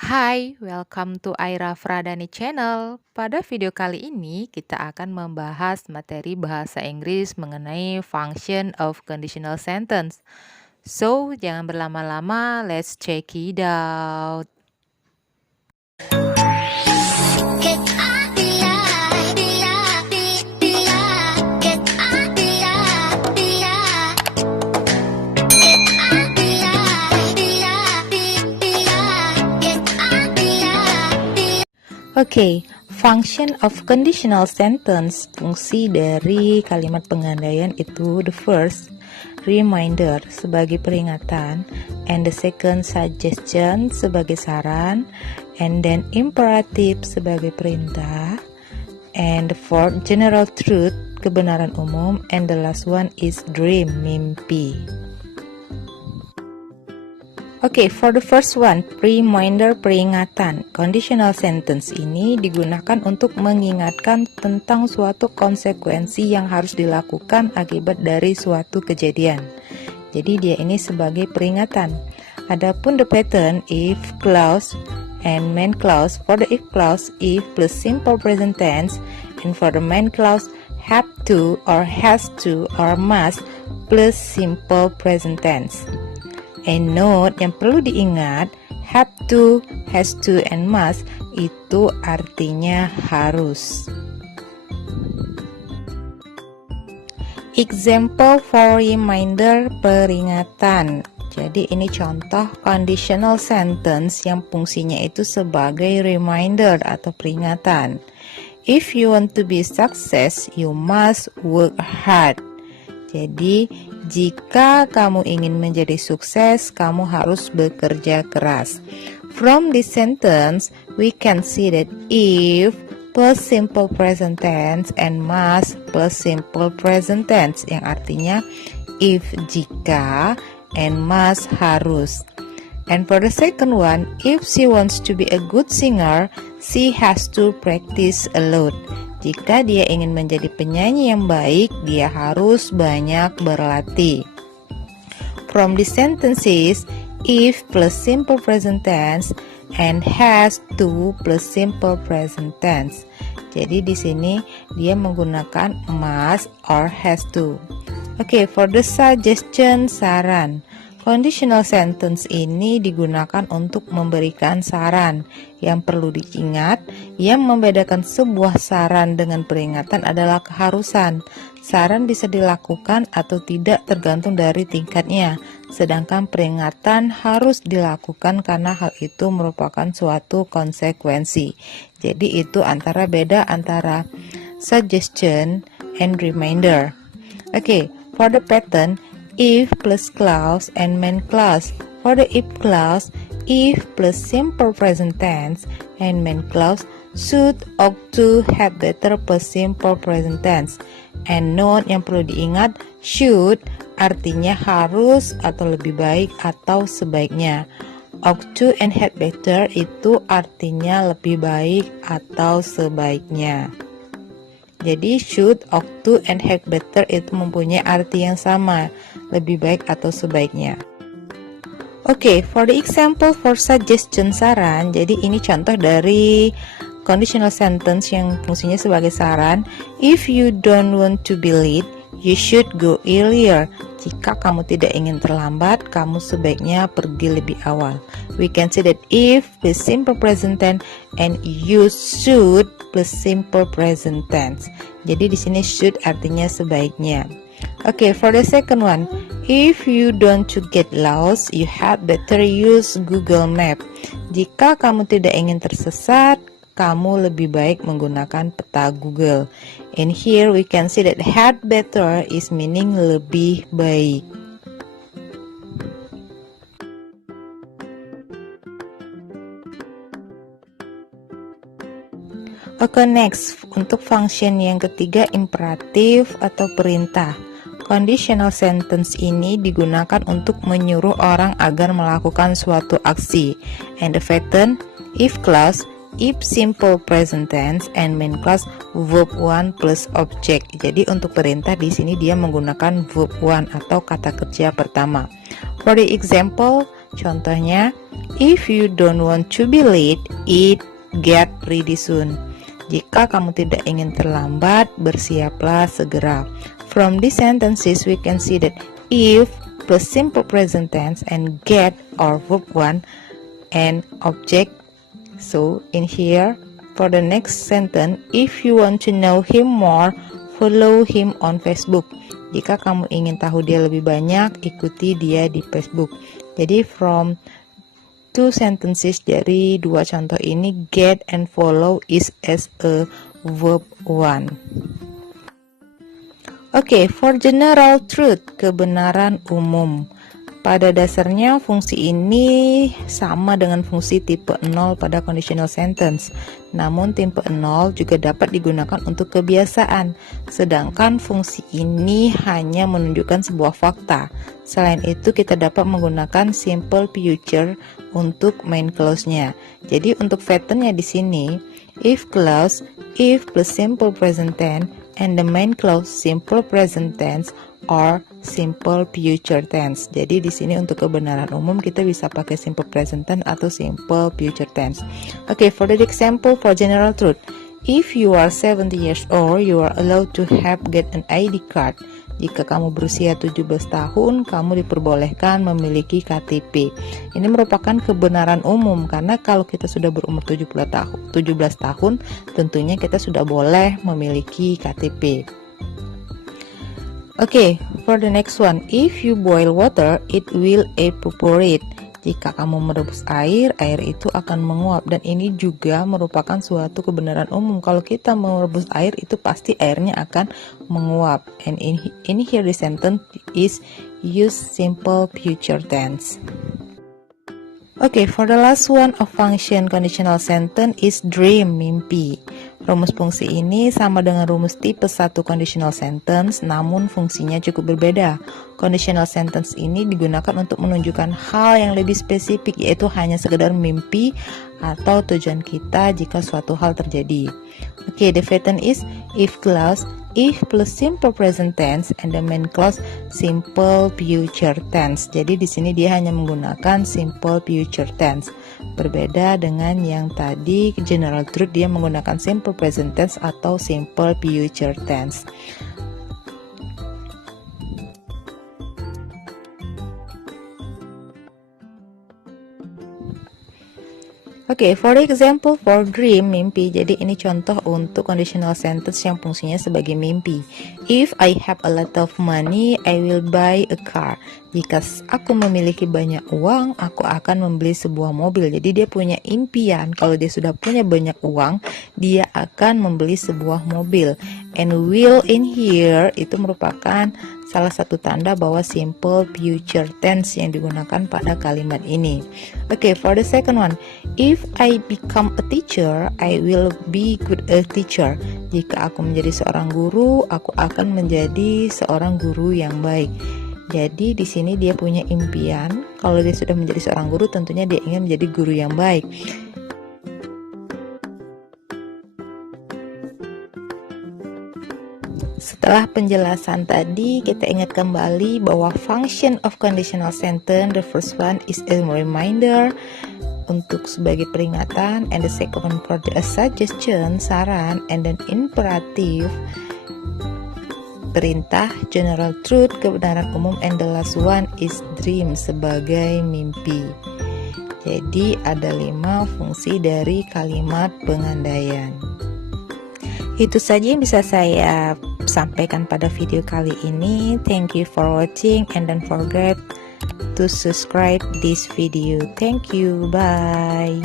Hai, welcome to Aira Fradani Channel. Pada video kali ini kita akan membahas materi bahasa Inggris mengenai function of conditional sentence. So, jangan berlama-lama, let's check it out. Oke, function of conditional sentence, fungsi dari kalimat pengandaian itu the first, reminder sebagai peringatan, and the second, suggestion sebagai saran, and then imperative sebagai perintah, and the fourth, general truth, kebenaran umum, and the last one is dream, mimpi. Oke, for the first one, reminder, peringatan. Conditional sentence ini digunakan untuk mengingatkan tentang suatu konsekuensi yang harus dilakukan akibat dari suatu kejadian. Jadi dia ini sebagai peringatan. Adapun the pattern, if clause and main clause. For the if clause, if plus simple present tense, and for the main clause, have to or has to or must plus simple present tense. And note yang perlu diingat, have to, has to, and must itu artinya harus. Example for reminder, peringatan. Jadi ini contoh conditional sentence yang fungsinya itu sebagai reminder atau peringatan. If you want to be success, you must work hard. Jadi, jika kamu ingin menjadi sukses, kamu harus bekerja keras. From this sentence, we can see that if plus simple present tense and must plus simple present tense, yang artinya if jika and must harus. And for the second one, if she wants to be a good singer, she has to practice a lot. Jika dia ingin menjadi penyanyi yang baik, dia harus banyak berlatih. From these sentences, if plus simple present tense and has to plus simple present tense. Jadi di sini dia menggunakan must or has to. Oke, for the suggestion, saran. Conditional sentence ini digunakan untuk memberikan saran. Yang perlu diingat, yang membedakan sebuah saran dengan peringatan adalah keharusan. Saran bisa dilakukan atau tidak tergantung dari tingkatnya, sedangkan peringatan harus dilakukan karena hal itu merupakan suatu konsekuensi. Jadi itu beda antara suggestion and reminder. Oke, for the pattern, if plus clause and main clause. For the if clause, if plus simple present tense and main clause should, ought to, had better plus simple present tense. And note yang perlu diingat, should artinya harus atau lebih baik atau sebaiknya. Ought to and had better itu artinya lebih baik atau sebaiknya. Jadi should, ought to, and had better itu mempunyai arti yang sama, lebih baik atau sebaiknya. Oke, for the example for suggestion, saran. Jadi ini contoh dari conditional sentence yang fungsinya sebagai saran. If you don't want to be late, you should go earlier. Jika kamu tidak ingin terlambat, kamu sebaiknya pergi lebih awal. We can say that if plus simple present tense and you should plus simple present tense. Jadi di sini should artinya sebaiknya. Okay, for the second one, if you don't to get lost, you had better use Google Map. Jika kamu tidak ingin tersesat, kamu lebih baik menggunakan peta Google. And here we can see that had better is meaning lebih baik. Oke, next untuk function yang ketiga, imperatif atau perintah. Conditional sentence ini digunakan untuk menyuruh orang agar melakukan suatu aksi. And the pattern, if clause, if simple present tense and main clause verb 1 plus object. Jadi untuk perintah di sini dia menggunakan verb 1 atau kata kerja pertama. For the example, Contohnya, if you don't want to be late, eat, get ready soon. Jika kamu tidak ingin terlambat, bersiaplah segera. From these sentences, we can see that if plus simple present tense and get or verb 1 and object. So, in here, for the next sentence, if you want to know him more, follow him on Facebook. Jika kamu ingin tahu dia lebih banyak, ikuti dia di Facebook. Jadi from two sentences dari dua contoh ini, get and follow is as a verb 1. Oke, for general truth, kebenaran umum. Pada dasarnya fungsi ini sama dengan fungsi tipe 0 pada conditional sentence. Namun tipe 0 juga dapat digunakan untuk kebiasaan. Sedangkan fungsi ini hanya menunjukkan sebuah fakta. Selain itu kita dapat menggunakan simple future untuk main clause-nya. Jadi untuk pattern-nya di sini, if clause, if plus simple present tense and the main clause simple present tense or simple future tense. Jadi di sini untuk kebenaran umum kita bisa pakai simple present tense atau simple future tense. Okay, for the example for general truth, if you are 70 years old, you are allowed to get an ID card. Jika kamu berusia 17 tahun, kamu diperbolehkan memiliki KTP. Ini merupakan kebenaran umum karena kalau kita sudah berumur 17 tahun, tentunya kita sudah boleh memiliki KTP. Okay, for the next one, if you boil water, it will evaporate. Jika kamu merebus air, air itu akan menguap. Dan ini juga merupakan suatu kebenaran umum. Kalau kita merebus air, itu pasti airnya akan menguap. And in here the sentence is use simple future tense. Okay, for the last one of function conditional sentence is dream, mimpi. Rumus fungsi ini sama dengan rumus tipe 1 conditional sentence, namun fungsinya cukup berbeda. Conditional sentence ini digunakan untuk menunjukkan hal yang lebih spesifik, yaitu hanya sekedar mimpi atau tujuan kita jika suatu hal terjadi. Okay, the pattern is if clause, if plus simple present tense and the main clause simple future tense. Jadi di sini dia hanya menggunakan simple future tense. Berbeda dengan yang tadi general truth, dia menggunakan simple present tense atau simple future tense. Oke, for example, for dream, mimpi. Jadi ini contoh untuk conditional sentence yang fungsinya sebagai mimpi. If I have a lot of money, I will buy a car. Jika aku memiliki banyak uang, aku akan membeli sebuah mobil. Jadi dia punya impian, kalau dia sudah punya banyak uang, dia akan membeli sebuah mobil. And will in here itu merupakan salah satu tanda bahwa simple future tense yang digunakan pada kalimat ini. Okay, for the second one, if I become a teacher, I will be good a teacher. Jika aku menjadi seorang guru, aku akan menjadi seorang guru yang baik. Jadi di sini dia punya impian, kalau dia sudah menjadi seorang guru, tentunya dia ingin menjadi guru yang baik. Setelah penjelasan tadi, kita ingat kembali bahwa function of conditional sentence, the first one is a reminder, untuk sebagai peringatan, and the second one for the suggestion, saran, and then imperative, perintah, general truth, kebenaran umum, and the last one is dream, sebagai mimpi. Jadi ada 5 fungsi dari kalimat pengandaian. Itu saja yang bisa saya sampaikan pada video kali ini. Thank you for watching and don't forget to subscribe this video. Thank you, bye.